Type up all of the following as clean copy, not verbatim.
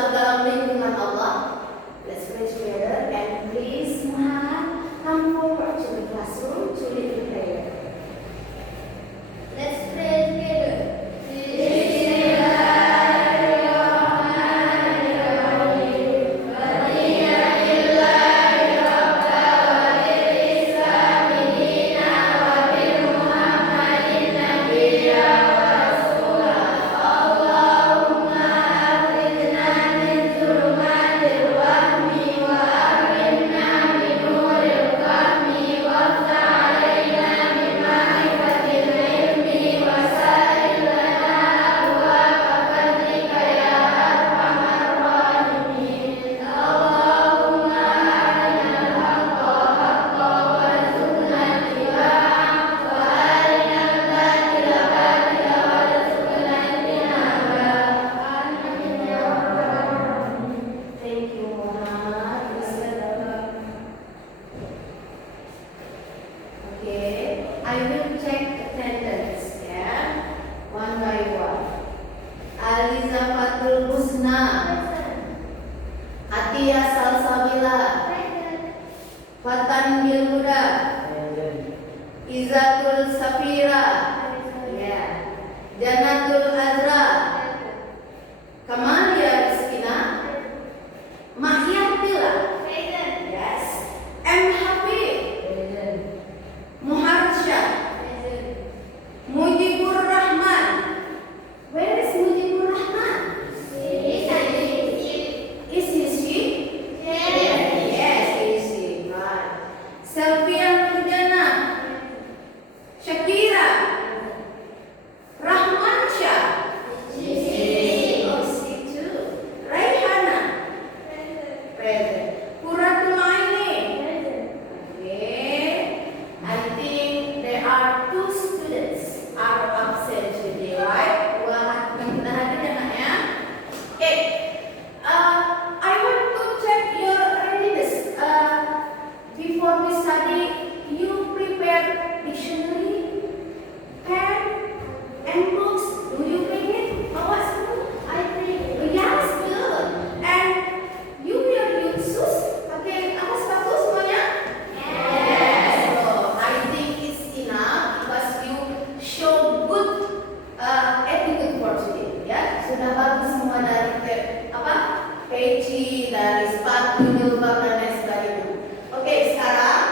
selalu dalam lindungan Allah. Let's pray together and please Muhammad come forward to the classroom to lead the prayer. Let's pray together. I will check attendance, ya, one by one. Aliza Fatul Husna, Atia Salsabila, Fatan Bilhuda, Izatul Safira, ya, Janatul Azra, Kamalia Rizkina, Mahiyatila, yes, M. Hafid, Muharsha, Mujibur Rahman. Where is Mujibur Rahman? Is he she? Yes, is he. Right. Selvia Nurjana, Shakira, Rahmansyah. Oh, she too. Raihana. Present. Quratul Aini. Okay. I think there are two students are absent today, right? Wah, kita hadir ya, Nak, ya. Okay. I want to check your readiness. Before we study, you prepare dictionary, pen, and books. Do you bring it? Bawa semua? I bring. Yes, good. And you will use shoes. Pakai apa sepatu semuanya? Yes. So I think it's enough because you show good attitude for today. Ya, sudah bagus semua dari peci, dari sepatu, jilbab dan lain sebagainya. Oke, sekarang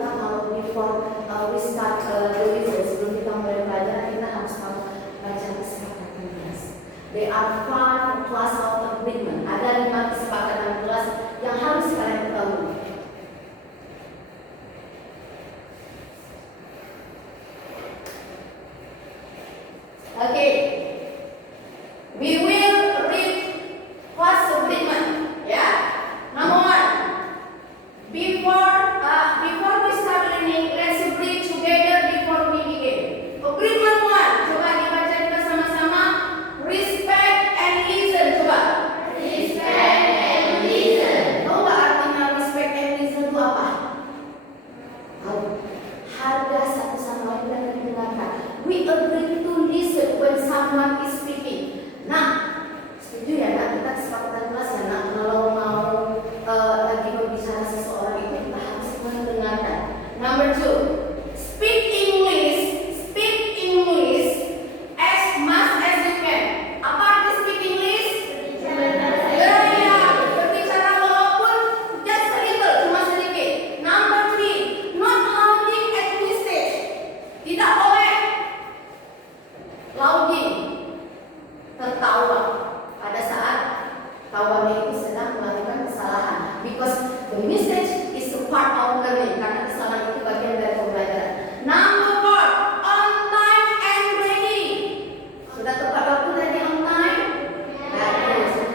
kita kalau before we start the lesson, sebelum kita mulai belajar, kita harus tahu baca kesepakatan kelas. There are 5 class of agreement. Ada 5 kesepakatan kelas yang harus kalian ketahui. Okay, we will read class agreement. Yeah, number 1. Before we start learning, let's read together before we begin. Agreement 1. Coba dibaca kita sama-sama. Respect and listen. Coba. Respect and listen. Tahu nggak artinya respect and listen itu apa? Tahu. Harga satu sama lain dan mendengarkan. We agree to listen when someone is speaking. Nah, setuju ya nak, kita kesepakatan kelas ya nak, kalau mau lagi berbicara seseorang itu kita harus mendengarkan. Number 2, speak English as much as you can. Apa arti speak English? Berbicara walaupun just a little, cuma sedikit. Number 3, not louding at mistake. Tidak boleh louding, tertawa pada saat kawannya itu sedang melakukan kesalahan. Because the mistake is a part of learning. Karena kesalahan itu bagian dari pembelajaran. Number 4, on time and ready. Sudah tepat waktu tadi on time?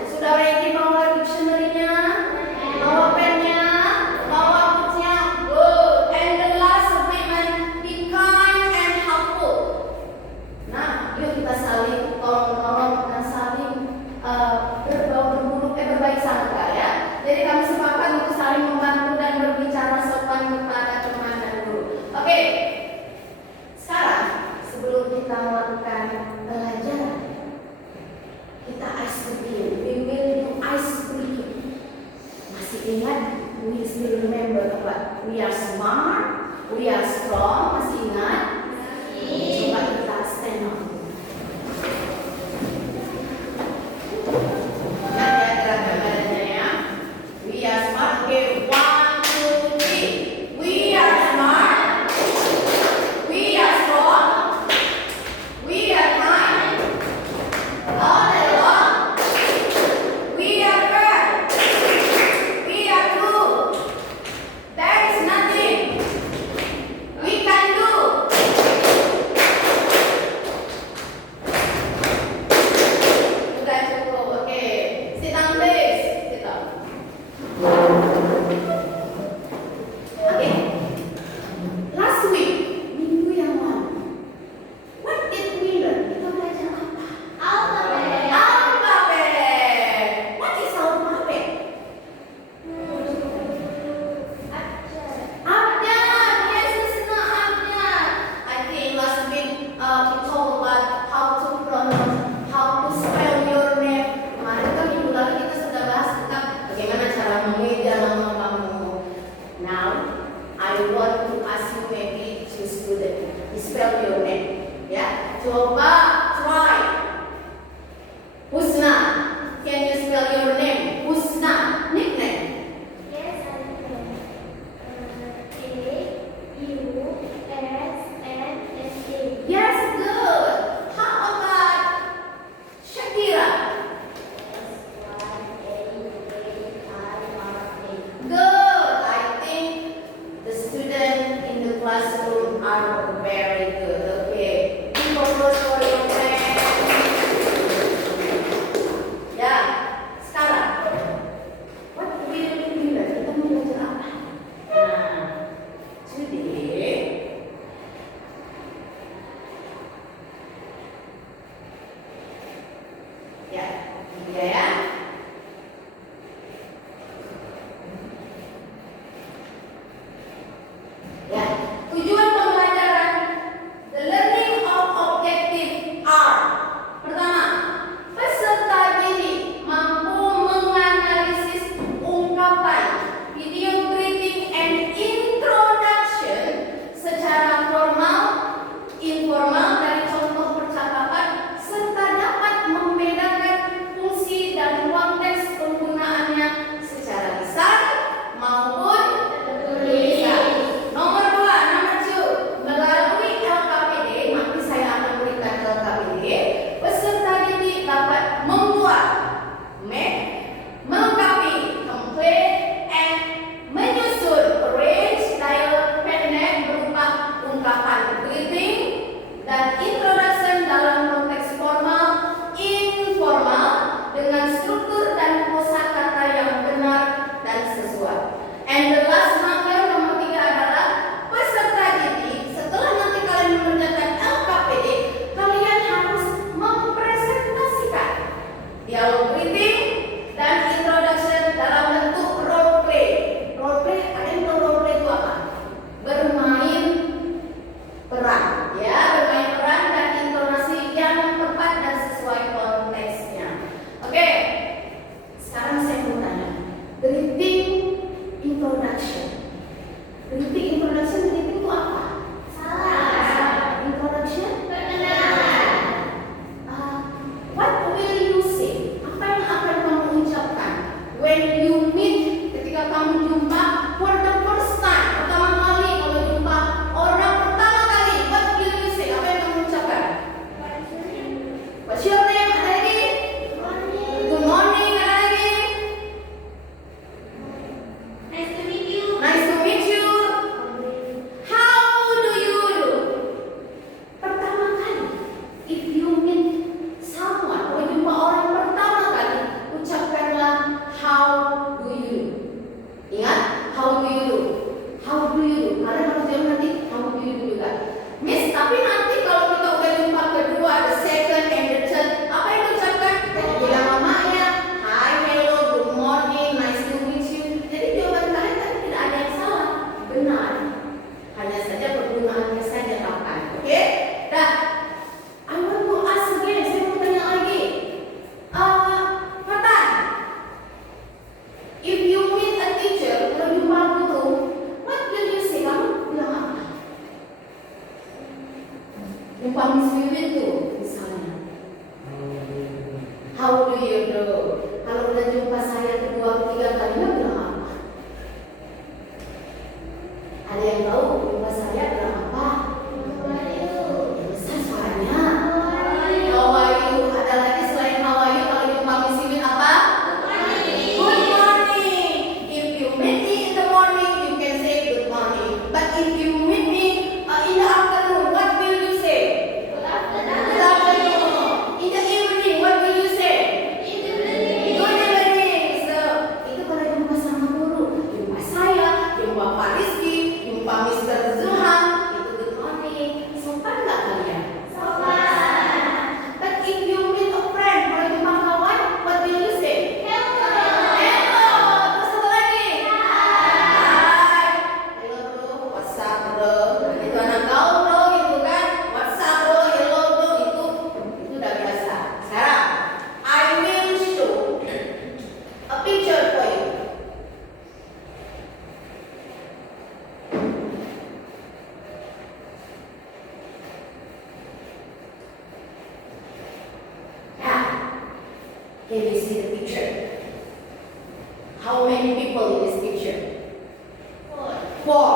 Sudah ready bawa dictionary-nya? Bawa pennya? Bawa booknya? Good. And the last agreement, be kind and helpful. Nah, yuk kita saling tolong-tolong dan saling berbaik sangka ya. Jadi kami sepakat untuk saling membantu dan berbicara sopan kepada teman dan guru. Oke. Sekarang sebelum kita melakukan pelajaran, kita ice breaking. We will do ice breaking. Masih ingat? We still remember apa? We are smart, we are strong. Masih ingat? Coba kita stand up. Okay, 1, 2, 3. We are smart. We are strong. We are kind. All day long. We are fair. We are true. There is nothing we can do. Sudah cukup. Okay. Sit down, please. Sit down. Okay, last week, minggu yang lalu, what did we learn? Kita belajar apa? Alphabet. Alphabet. What is alphabet? Abjad. Yes, it's not abjad. I think last week we talked about how to pronounce, how to spell your name. Kemarin kan minggu lalu kita sudah bahas tentang bagaimana cara mengeja nama kamu. Now, I want to ask you maybe to student, spell your name. Ya, coba try. Husna, can you spell your name? Husna, nickname. Yes, I can. A-U-S-N-S-A. Yes, good. How about Shakira? S-Y-A-K-I-R-A. Good. I think the students in the classroom are very good. Okay. Give applause for your friends. Ya, sekarang what will we learn? Kita mau belajar apa? Nah, today ya, ya. Ya, tujuan pembelajaran Numpang spirit tuh misalnya. How do you know? Kalau udah jumpa saya kedua ketiga kalinya bilang apa? Ada yang tahu jumpa saya bilang apa? Besar suaranya. How are you? Ada lagi selain how are you kalau jumpa spirit apa? Good morning. If you meet me in the morning, you can say good morning. But if you meet me in the afternoon, what will you say? Good afternoon. In the evening, what will you say? Good evening. So, itu kalau jumpa sama guru, jumpa saya, jumpa Pak Rizky, jumpa Mr. Zuhan, itu good morning. Sopan nggak kalian? But if you meet a friend, kalau jumpa kawan, what will you say? Hello. Terus satu lagi. Hai. Hello bro, what's up bro? Itu anak kau bro, gitu kan? What's up bro, hello bro, itu udah biasa. Sekarang, I will show a picture for you. Now, can you see the picture? How many people in this picture? Four.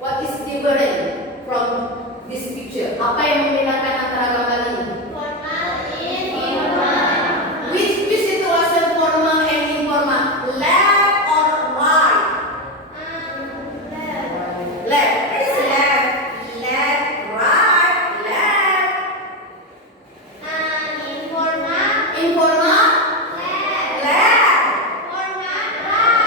What is different from this picture? Apa yang membedakan antara gambar ini? Which situation formal and informal? Left or right? Left. What is left? Left, right, left. Informal? Left.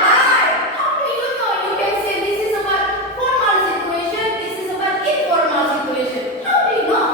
Right. How do you know? You can say this is about formal situation, this is about informal situation. How do you know?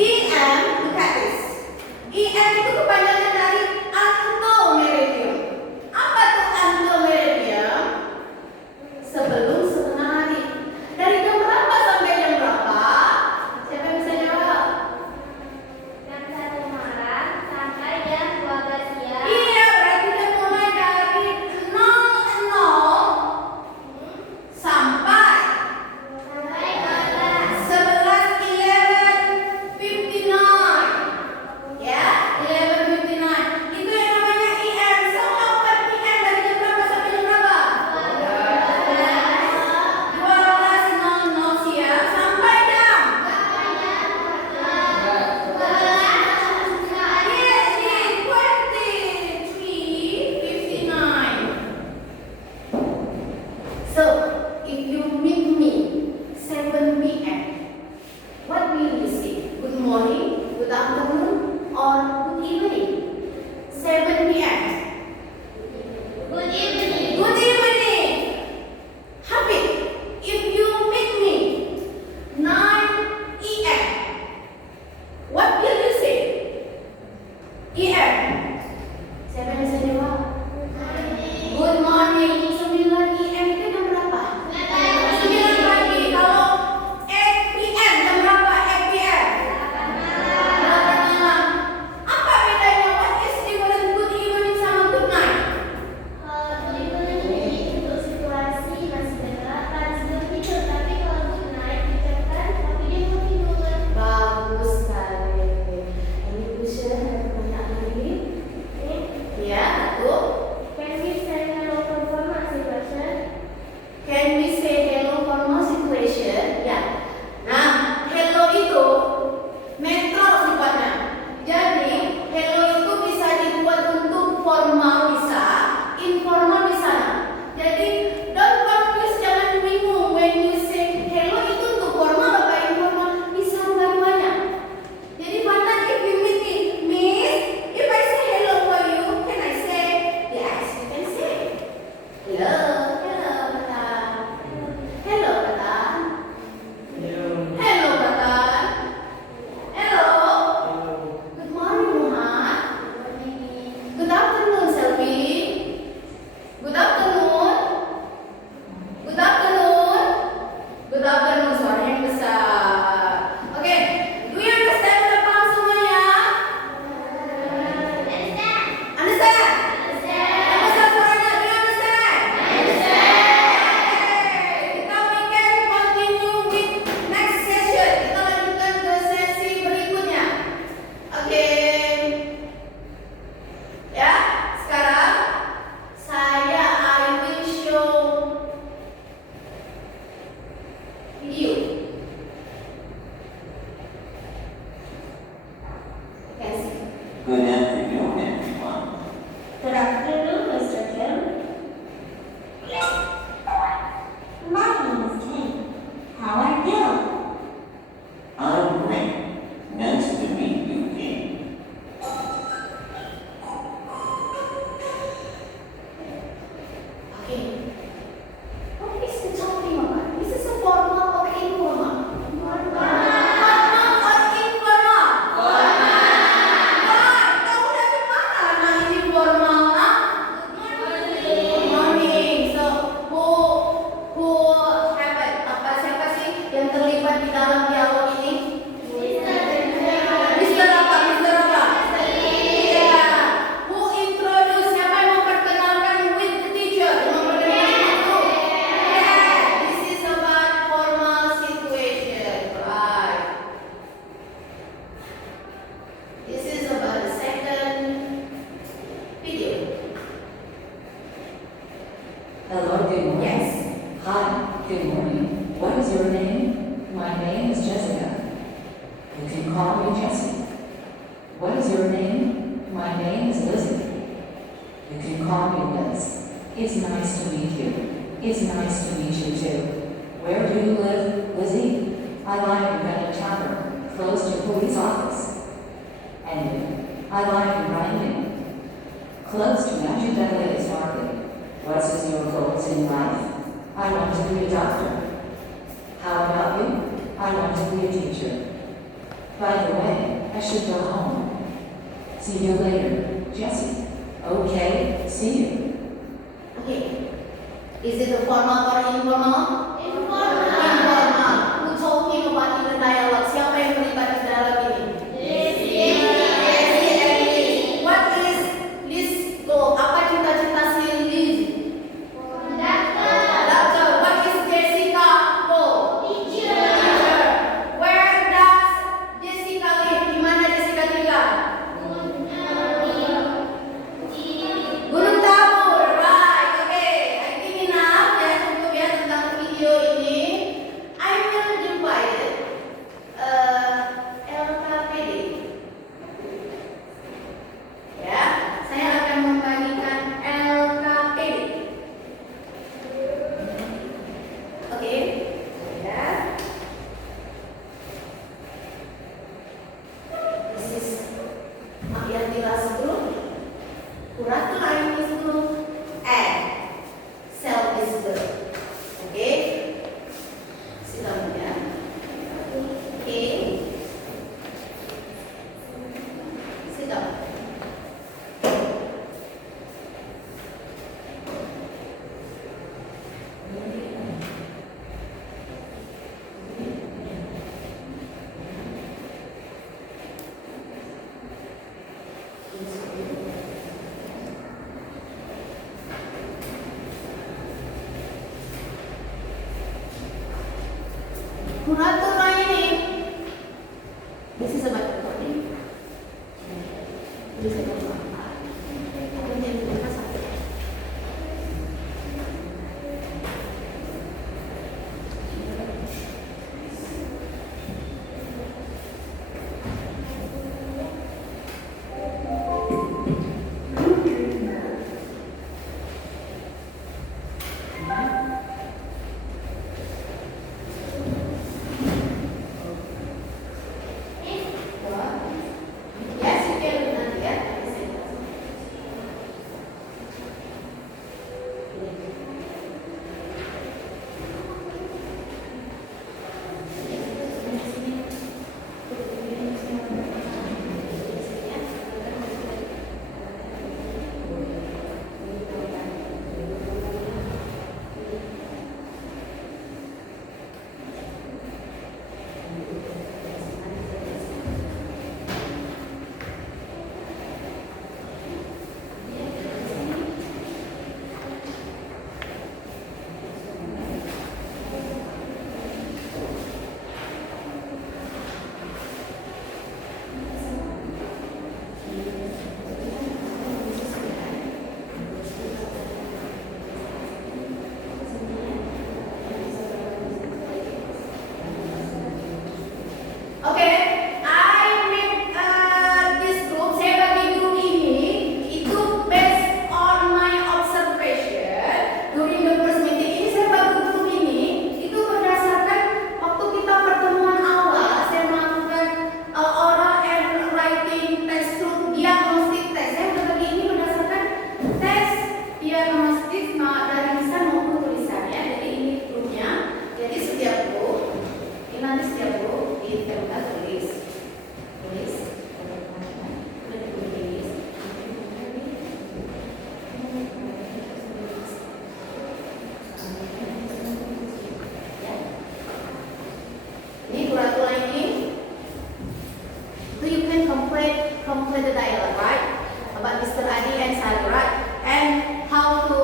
EM, look at this. EM itu kepanjangan dari antomeridium. Apa tuh antomeridium? Sebelum setengah hari. Dari jam berapa sampai jam berapa? Siapa yang bisa jawab? Jam 1 malam sampai jam 12 siang. Iya, berarti kita mulai dari 00 sampai Sampai 12. 11:59. Ya, 11:59. Itu yang namanya EM. So, how about PM dari jam berapa sampai jam berapa? 12:00 siang sampai jam. Yes, yes, 23:59. So, if you meet me 7 p.m., what will you say? Good morning, good afternoon, or good evening? 7 p.m. Good evening. Good evening. Habib, if you meet me 9 p.m., what will you say? EM. Siapa yang bisa jawab? Good morning. 9 PM itu jam berapa? 9 pagi. Kalau 8 PM jam berapa? 8 PM. 8 malam. Apa bedanya? What is different good evening sama good night? Good evening ini untuk situasi masih gelap sebelum tidur, tapi kalau good night diucapkan waktu dia mau tidur. Bagus sekali. Ini question ada pertanyaan lagi? Ya, tuh. Can we say hello from formal situation? Can we say hello formal situation? Ya. Nah, hello itu netral sifatnya. Jadi, hello itu bisa dibuat untuk formal bisa, informal bisa. Jadi, don't confuse, jangan bingung when you say hello itu untuk formal apa informal, bisa dua-duanya. Jadi, Fatan, if you meet me, Miss, if I say hello for you, can I say? Yes, you can say. Hello, hello, Fatan. Hello, Fatan. Hello, Fatan. Hello. Good morning, Muhammad. Good afternoon, Selvi. Good afternoon. Good afternoon. Good afternoon, suara yang besar. Oke, do you understand? Udah paham semuanya? Understand? Yang besar suaranya, do you understand? Kita we can continue with next session. Kita lanjutkan ke sesi berikutnya. Oke. Ya, sekarang I will show video. Yes. Good afternoon, everyone. Good afternoon, Mr. Kim. My name is Kim. How are you? I'm Rick. Nice to meet you, Kim. Okay. What is the talking about? Is this a formal or informal? Formal or informal? Wah, kamu dari mana? Nah, ini formal, nah? Good morning. So, who have it? Siapa sih yang terlibat di dalam dialog ini? Mister apa? Iya. Who introduce? Siapa yang memperkenalkan with the teacher? Yang memperkenalkan itu? Yeah. This is about formal situation, right? This is about the second video. Hello, good morning. Yes. Hi, good morning. What is your name? My name is Jessica. You can call me Jessie. What is your name? My name is Lizzie. You can call me Liz. It's nice to meet you. It's nice to meet you too. Where do you live, Lizzie? I live in a tavern, close to police office. And you? I live in Brandon, close to Magic Dudley's Market. What is your goals in life? I want to be a doctor. How about you? I want to be a teacher. By the way, I should go home. See you later, Jessie. Okay, see you. Okay. Is it a formal or informal? Informal. Informal. Who talking about in the dialogue? Siapa yang terlibat di dialog ini? Jessie and Liz. What is Liz goal? Apa cita-cita si Liz? Doctor. What is Jessica goal? Teacher. Where does Jessica live? Di mana Jessica tinggal? Gunung Tabur, right? Okay. I think enough ya cukup ya tentang video ini. I will divide LKPD. Ya, saya akan membagikan LKPD. Oke, ya. This is Abiatilas group, Kuratul Ainis group, and Selfish group. Oke, silakan ya. Oke, silakan. Kuratul ini, this is about recording. Bisa bermanfaat. Apa yang jadi masalah? Yes, you can nanti ya. Oke, I make this group. Saya bagi grup ini itu based on my observation during the first meeting. Ini saya bagi grup ini itu berdasarkan waktu kita pertemuan awal. Saya melakukan oral and writing test through diagnostic test. Saya berbagi ini berdasarkan tes diagnostik dari lisan maupun tulisannya. Jadi ini grupnya. Jadi setiap grup, ini nanti setiap grup kita tulis. Ini kuratul ini. So you can complete the dialogue, right? About Mr. Adi and Sally, right? And how to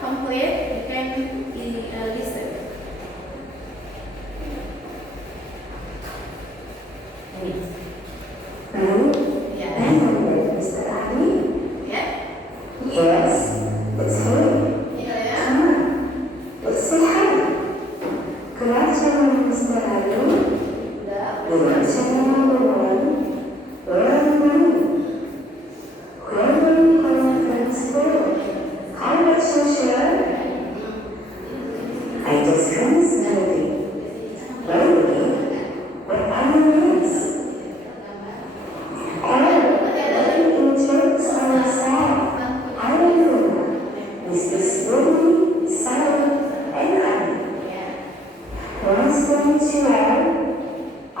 complete? You can listen. Hello, Yeah. I'm Mr. Adi. Yeah. Yes, it's him. Yeah. Come on, let's say hi. Good afternoon, Mr. Adi. Good afternoon, everyone. Where are you going? Where are you going from school? How much you share? I just finished studying. Really? What are your names? Let me introduce myself. I am Luna, Mrs. Ruby, Sally, and Annie. Once going to learn, I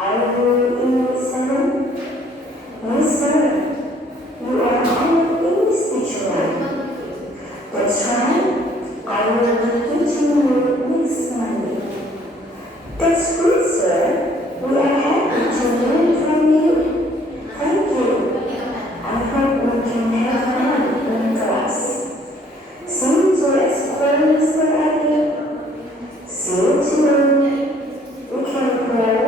That's good, sir. We are happy to learn from you. Thank you. I hope we can have fun in class. Seems to explain, Mr. Adi. See you tomorrow. We can play.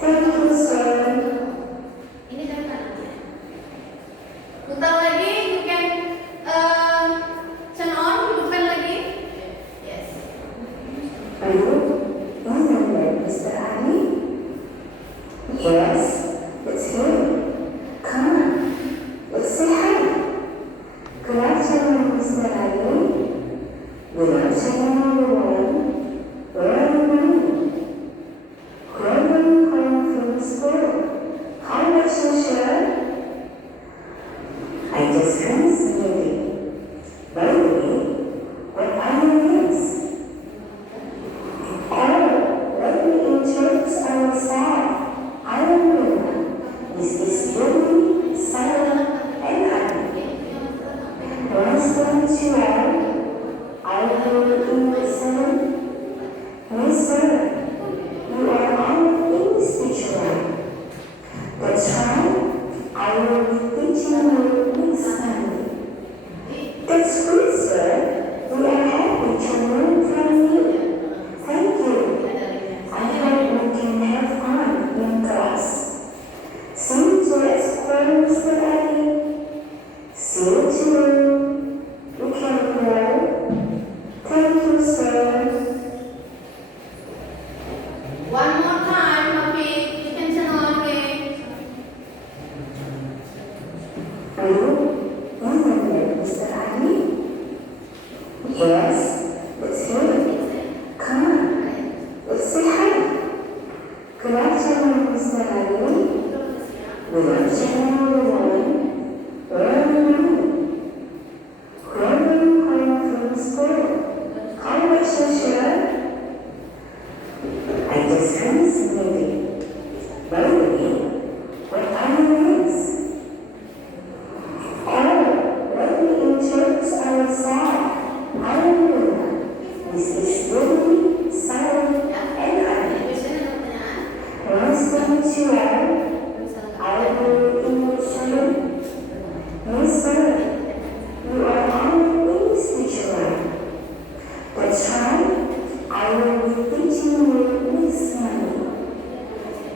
Thank you, sir. Ini kan kanannya. Putar lagi, you can turn on, hidupkan lagi. Yes. Are you remember Mr. Ali? Yes, it's him. Come on, let's say hi. Good afternoon, Mr. Ali. Good afternoon, everyone. Where are you going? Where are you coming from school? How much you share? I just finished movie. By the way, what are your names? Oh, let me introduce ourselves. I am Luna. This is Julie, Sarah, and Adi. Nice to meet you all. I will English 7. Miss Sarah, you are our English teacher. That's right. I will be teaching you next Monday. That's good, sir. We are happy to learn from you. Thank you. I hope we can have fun in class. Seems to explain, Mr. Adi. See you tomorrow. You can play. Thank you, sir. One more time, Hafiz. You can turn on again. Are you remember Mr. Ali? Yes, it's him. Come on, let's say hi. Good afternoon, Mr. Ali. Good afternoon, everyone. Where are you going? Where are you coming from school? How much you share? I just finished movie. By the way, what are your names? Oh, let me introduce ourselves. I am Luna. This is Julie, Sarah, and Adi. Nice to meet you all. I will English 7. Miss Sarah, you are our English teacher. That's right. I will be teaching you next Monday.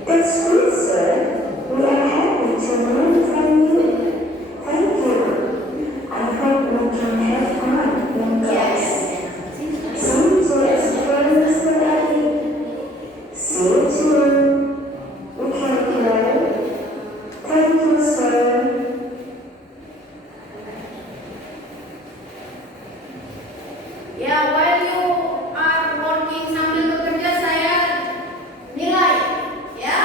That's good, sir. We are happy to learn from you. Thank you. I hope we can have fun in class. Seems to explain, Mr. Adi. See you tomorrow. We can play. Thank you, sir. Ya, while you are working sambil bekerja saya nilai, ya.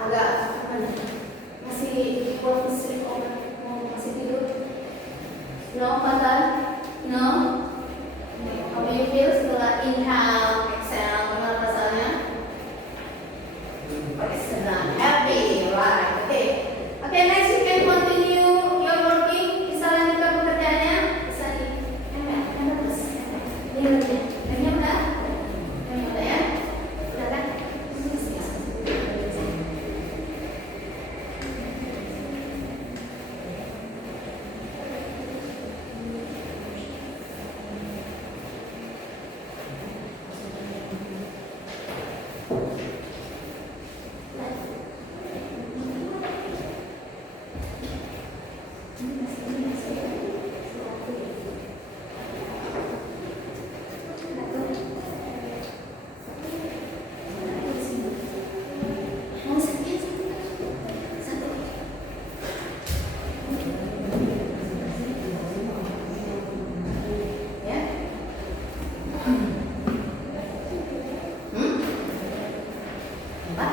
agak masih sleep over, masih tidur? No, Fatan? No? How do you feel setelah inhale, exhale? Gimana perasaannya? Senang, happy, right? Okay, next you can continue your working. Bisa lanjutkan pekerjaannya. Bisa di terus. Ini udah. Ini udah. Ini udah ya. Udah kan? Mau sedikit satu. Ya. Apa?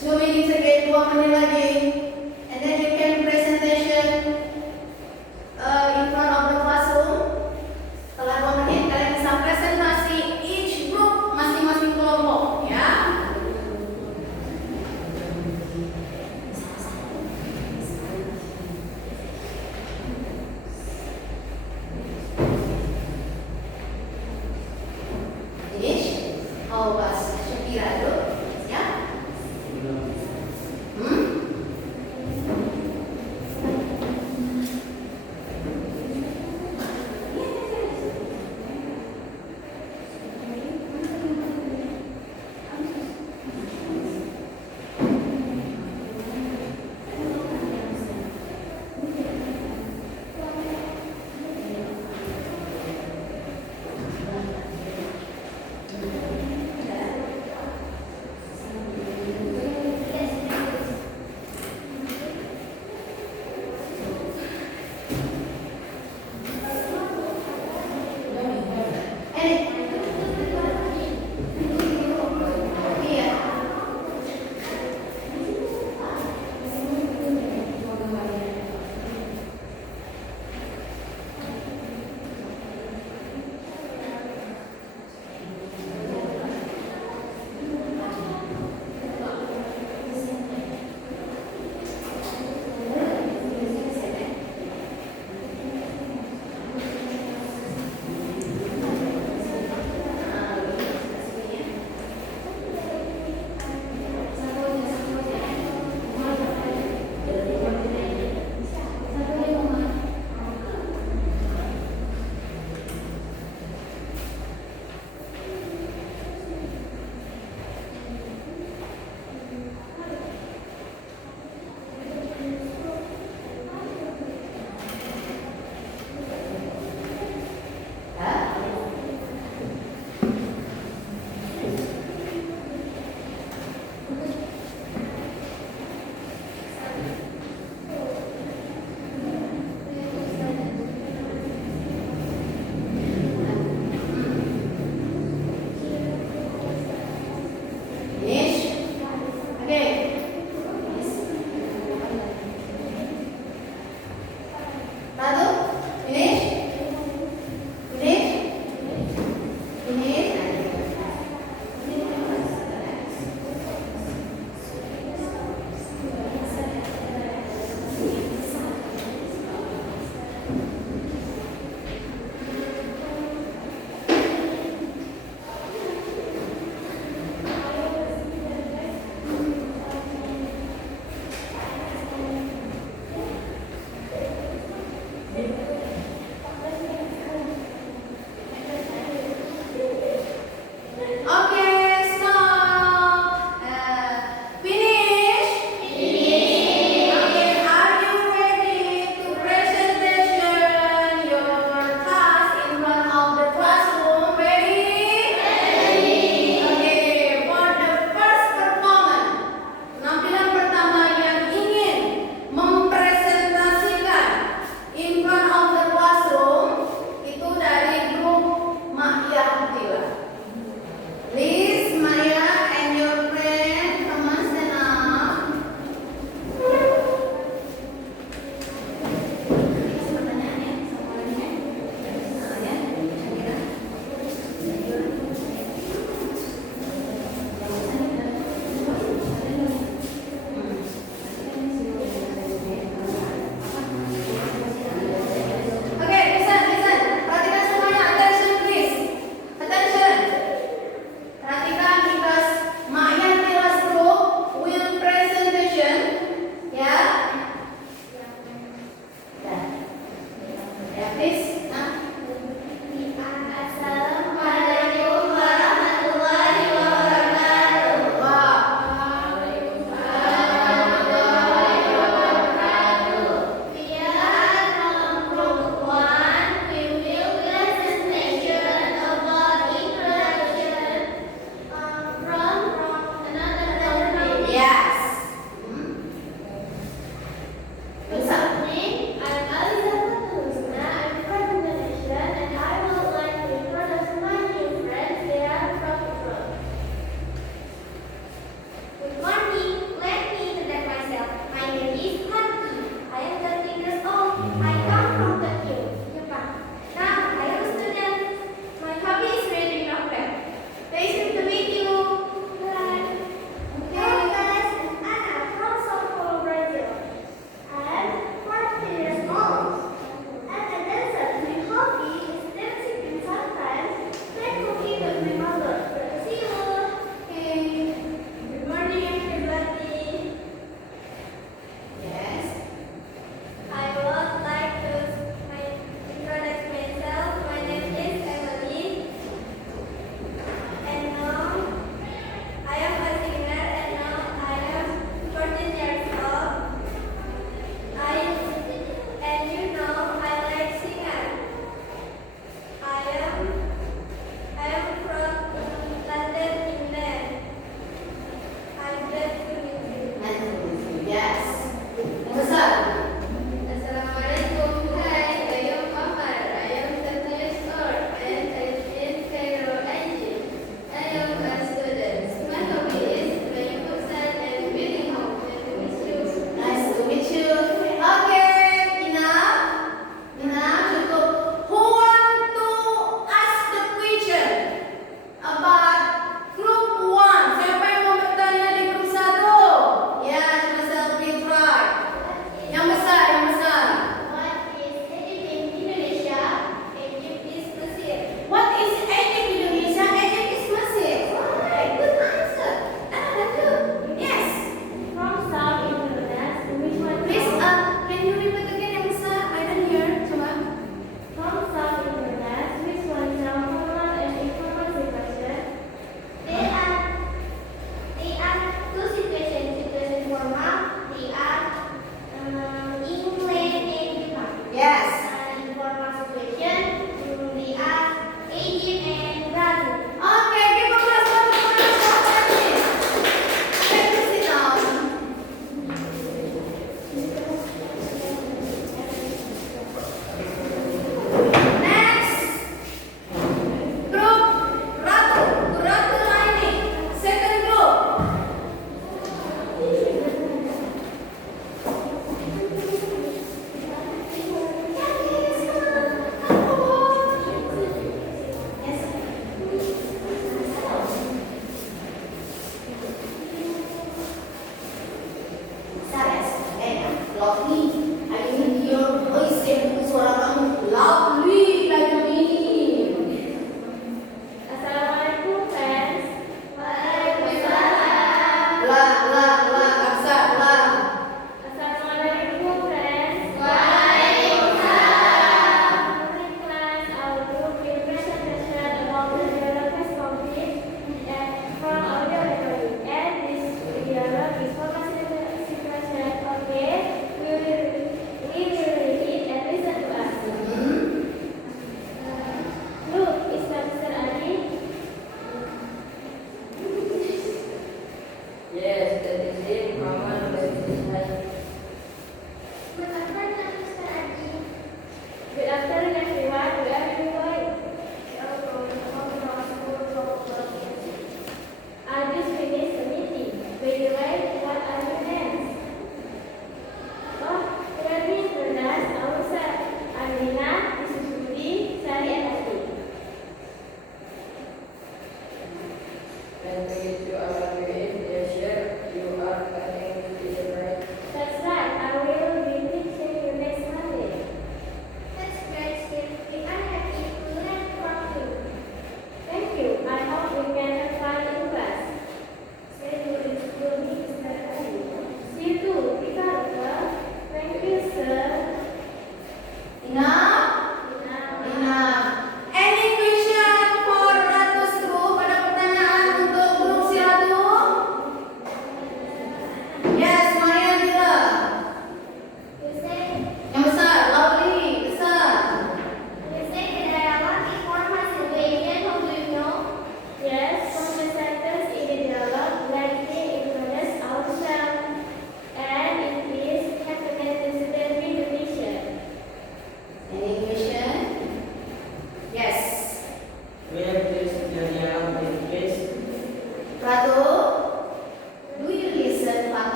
Two minutes again, 2 menit lagi, and then you can presentation in front of the classroom. Setelah 2 menit kalian bisa presentasi each group, masing-masing kelompok, ya. Each, oh Mas Syakira dulu, ya. lovely. I can hear your voice and suara kamu lovely like me. Assalamualaikum friends. Aksa, Assalamualaikum friends. Morning class, our group will presentation about the dialogue complete and from audio recording. And this dialogue is focused on the situation. Okay, we will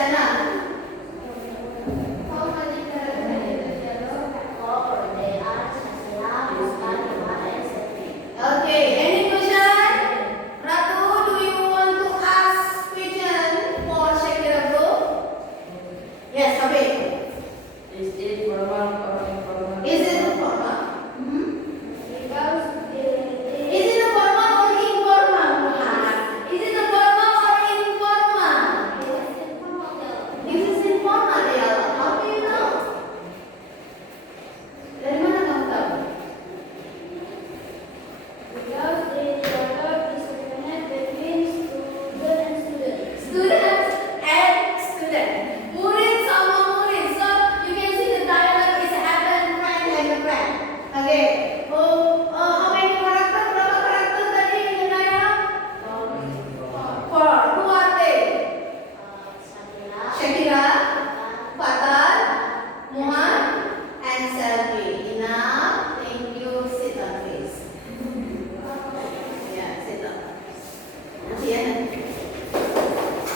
sana. Okay, any question? Ratu, do you want to ask question for Shakira bro? Yes, Habib. Is it formal or informal? Is it formal? Hmm? Is it a formal or informal? Is it a formal or informal? This is informal ya. How do you know? Dari mana kamu tahu? Students and student. Murid sama murid. So you can see the dialogue is happen friend and friend. Okay. How many karakter? Berapa karakter tadi in the dialogue? 4. Who are they? Shakira, Fatal, Muhammad, and Selvi. Enough. Thank you. Sit down, please. Ya, sit down. Nanti ya.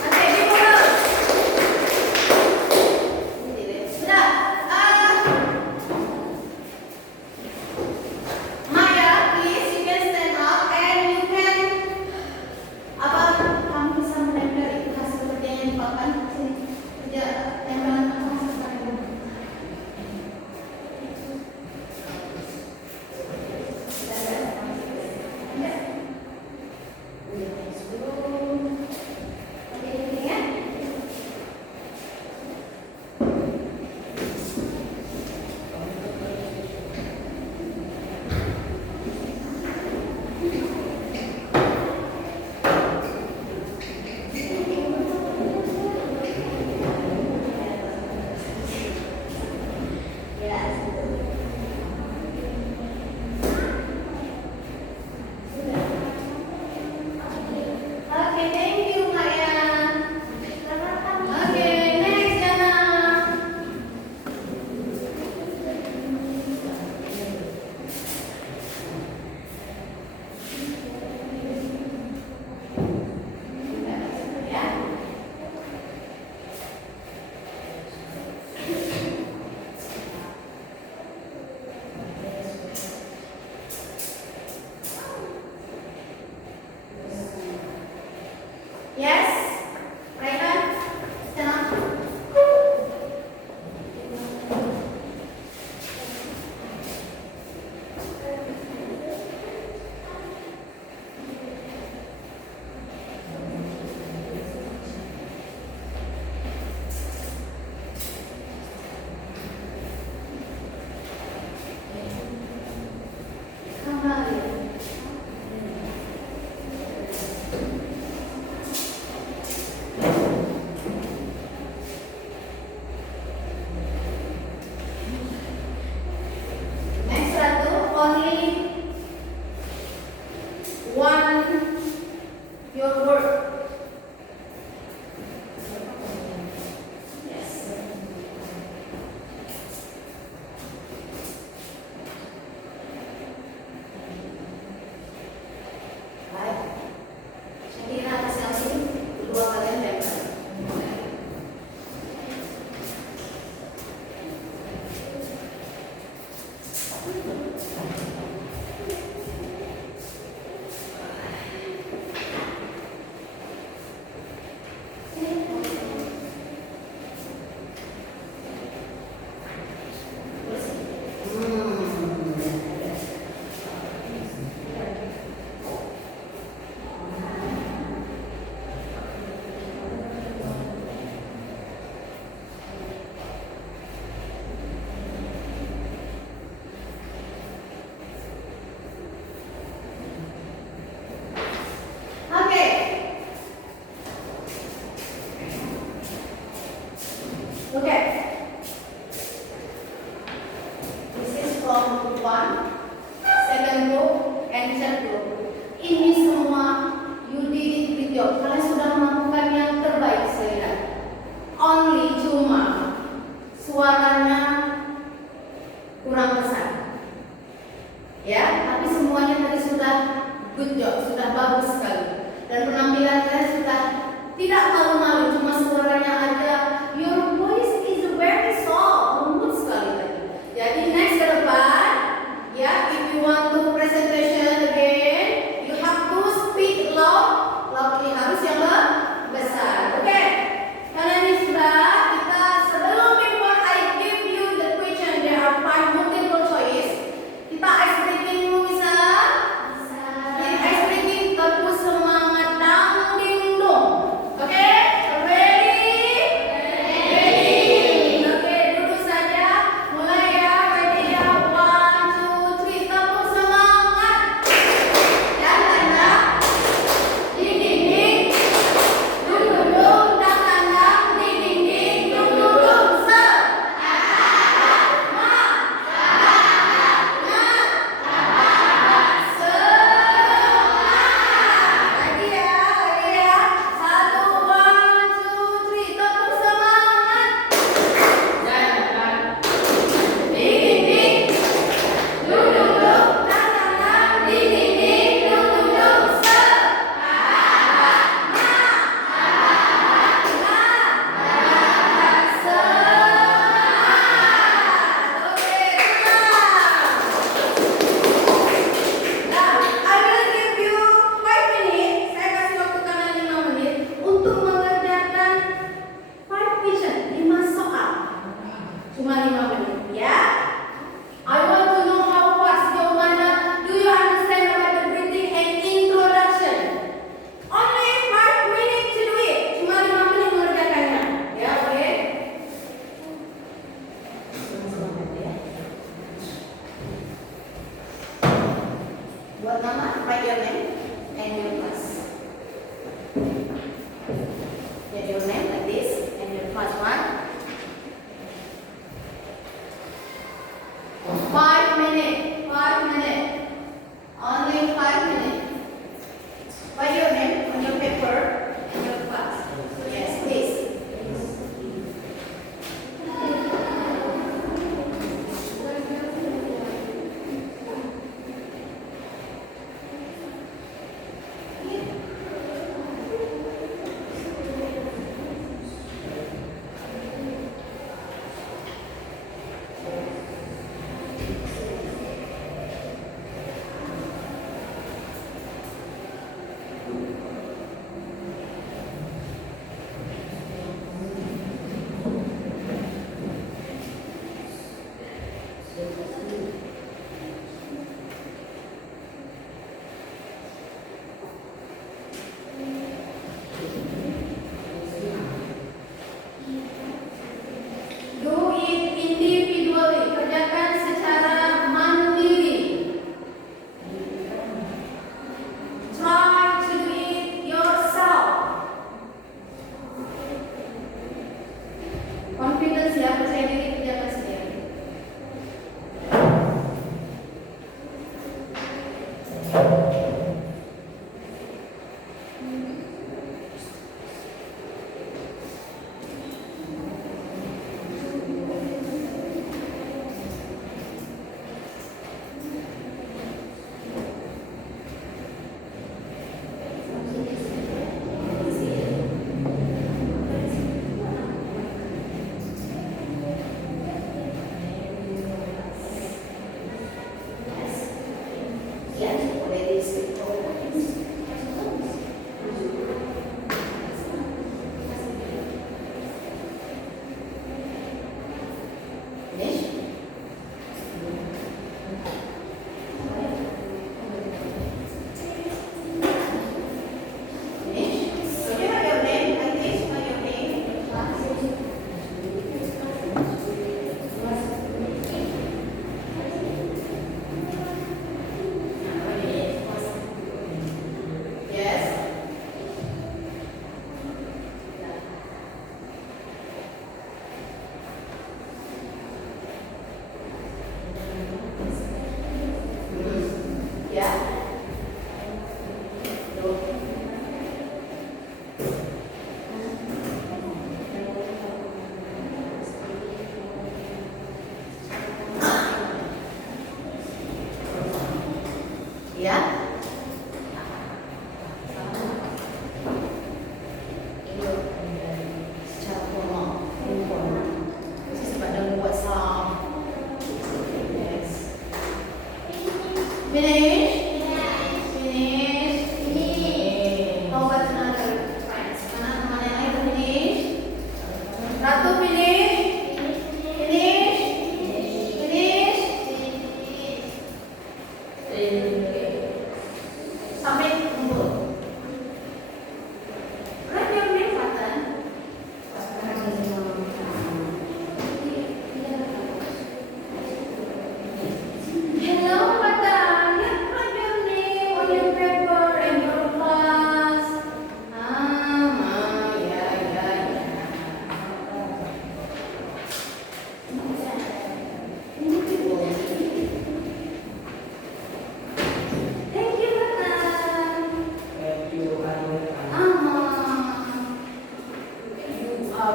Oke, dimulai. Sudah. Maya, please you can stand up and you can kamu bisa menempel itu hasil kerja yang dipakai sini kerja tempelan kamu hasil kerja.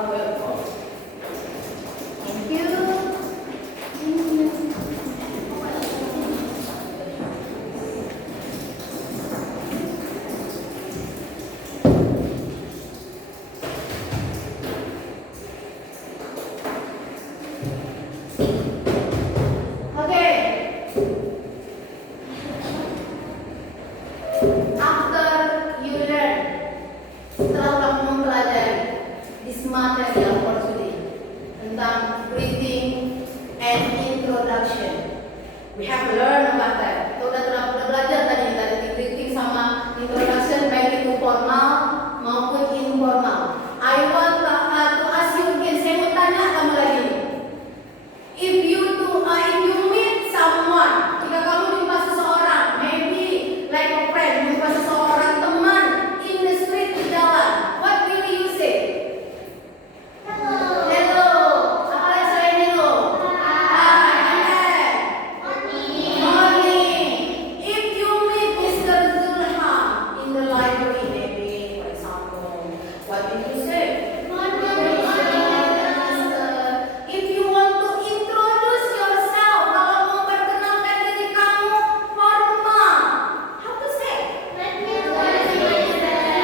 welcome. Thank you. Okay. After you learn, setelah kamu mempelajari this material for today tentang greeting and introduction, we have learned about that. Kita udah belajar tadi greeting sama introduction, baik itu formal maupun informal. I want to ask you again, saya mau tanya kamu lagi. If you meet someone, jika kamu jumpa seseorang, maybe like a friend, jumpa seseorang teman in the street di jalan, what will you say? Hello. Hello. Apa lagi selain hello? Hi. Morning. If you meet Mr. Zulham in the library, maybe for example, what will you say? If you want to introduce yourself, kalau mau perkenalkan diri kamu formal, how to say?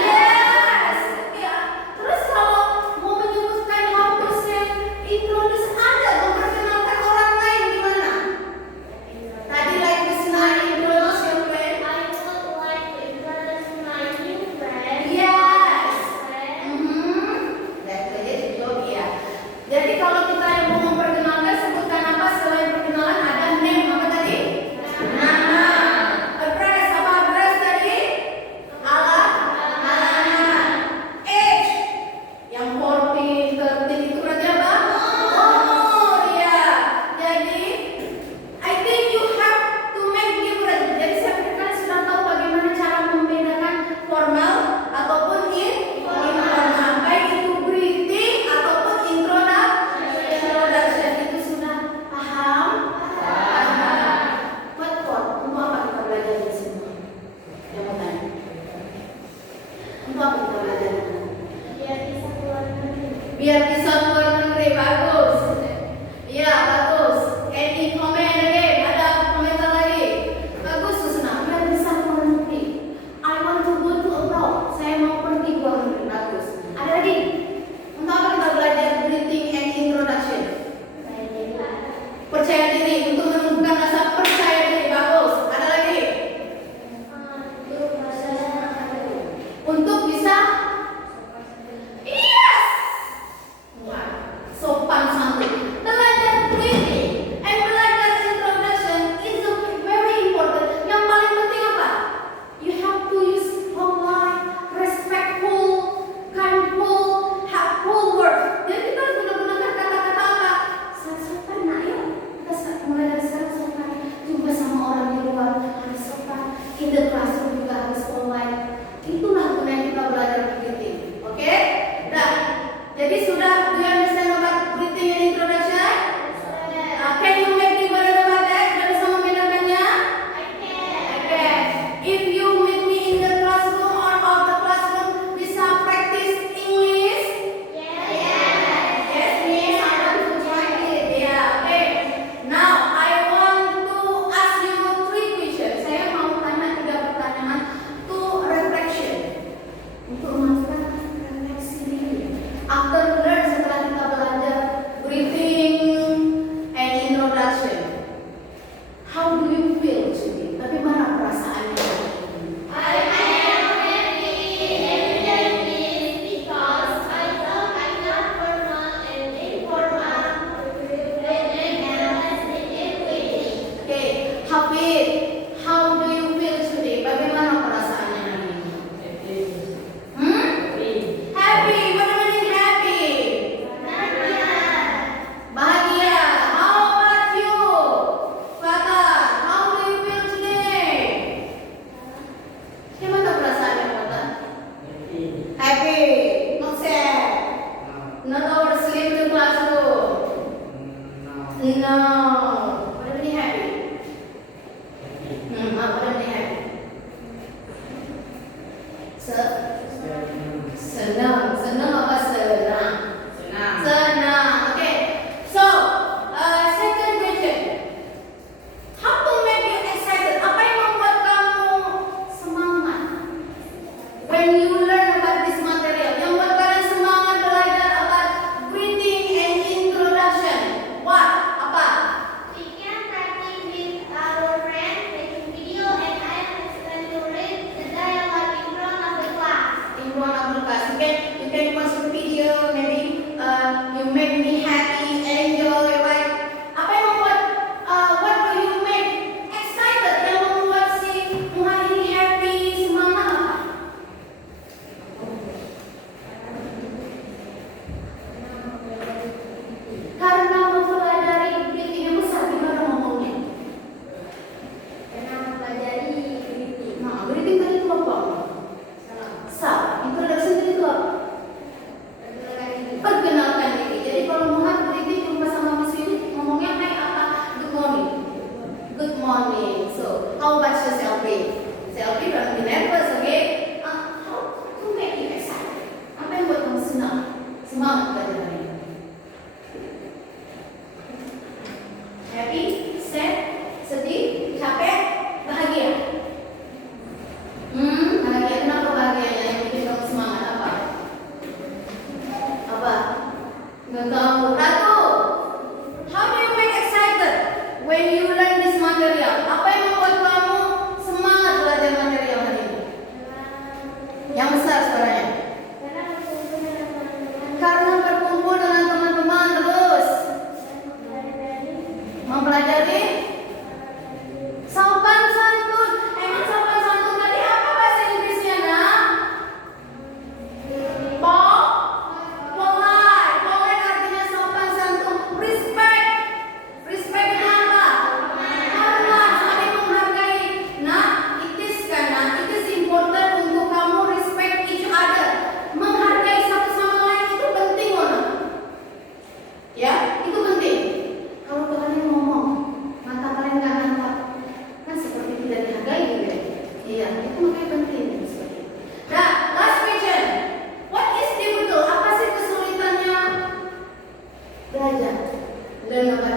Yes. Ya. Terus kalau mau menyebutkan how to say, introduce Anda, memperkenalkan orang lain gimana? Tadi like Krishna introduce your friend. Yes. That's the job ya. Jadi kalau kita yang mau memperkenalkan, sebutkan apa selain perkenalan, ada name apa tadi? Nama. Address apa address tadi? Alamat. Age. Yang 14, 13 itu berarti apa? Umur ya. Jadi I think you have to make difference. Jadi saya pikir kalian sudah tahu bagaimana cara membedakan formal ataupun informal, baik itu greeting ataupun introduction. Itu sudah paham? Paham. What for? Untuk apa kita belajar di sini? Yang mau tanya? Untuk apa kita belajar? Biar bisa keluar negeri. Bagus. Iya, bagus. Any comment again? Ada komentar lagi? Bagus, Susna. Biar bisa keluar negeri. I want to go to abroad. Saya mau pergi keluar negeri. Bagus. Ada lagi? Untuk apa kita belajar greeting and introduction? Percaya diri. Untuk menumbuhkan rasa percaya diri. Bagus. Ada lagi? Untuk bisa yes. Wah, sopan santun. Belajar greeting and belajar introduction is very important. Yang paling penting apa? You have to use polite, respectful, kindful, helpful words. Jadi kita harus menggunakan kata-kata apa? Sopan. Nah, yuk kita mulai dari sekarang sopan. Jumpa sama orang di luar harus sopan. In the classroom juga harus polite. Itulah gunanya kita belajar greeting. Oke? Nah, jadi sudah, do you understand about greeting and introduction? Can you make me better about that? Sudah bisa membedakannya? Okay. If you meet me in the classroom or out the classroom, bisa practice English? Yes, Miss. I want to try it. Yeah, okay. Now, I want to ask you 3 questions. Saya mau tanya 3 pertanyaan to reflection. Untuk memastikan refleksi diri. After learn, setelah kita belajar greeting and introduction, how do you feel today? Bagaimana perasaannya? Okay, Hafid, how do you feel today? Bagaimana perasaannya hari ini? Happy. What do you mean happy? Bahagia. How about you? Fatan, how do you feel today? Gimana perasaannya, Fatan? Happy. Not sad. Not oversleep in the classroom. No. What do you mean happy? What do you mean happy? Senang. Senang apa senang? Senang. make me happy, enjoy, right? Apa yang membuat what do you make excited? Yang membuat si Muhammad ini happy, semangat apa? Karena mempelajari greeting yang besar, gimana ngomongnya? Karena mempelajari greeting. Nah, greeting tadi itu apa? Sa, introduction itu apa? Perkenalkan diri. Jadi kalau Muhammad greeting jumpa sama Miss Yuni, ngomongnya hai apa? Good morning. Good morning. So, how about your selfie? Selfie don't be nervous, okay? How to make you excited? Apa yang buat kamu senang? Semangat belajar hari ini. Happy, sad, sedih, capek, bahagia. Bahagia. Kenapa bahagianya yang bikin kamu semangat apa? Apa? Nggak tahu. Ratu, how do you make excited when you learn this material? Apa yang membuat kamu semangat belajar material hari ini? Yang besar suaranya. Karena berkumpul dengan teman-teman terus mempelajari sopan santun. Emang sopan santun tadi apa bahasa Inggrisnya, nak? Polite. Polite artinya sopan santun. Respect. Respect itu apa? Hormat, saling menghargai. Nah, it is important untuk kamu respect each other. Menghargai satu sama lain itu penting, Mona. Ya, itu penting. Kalau kalian ngomong, mata kalian nggak nangkap, kan seperti tidak dihargai gitu ya. Iya, itu makanya penting. Nah, last question. What is difficult? Apa sih kesulitannya belajar? Learn about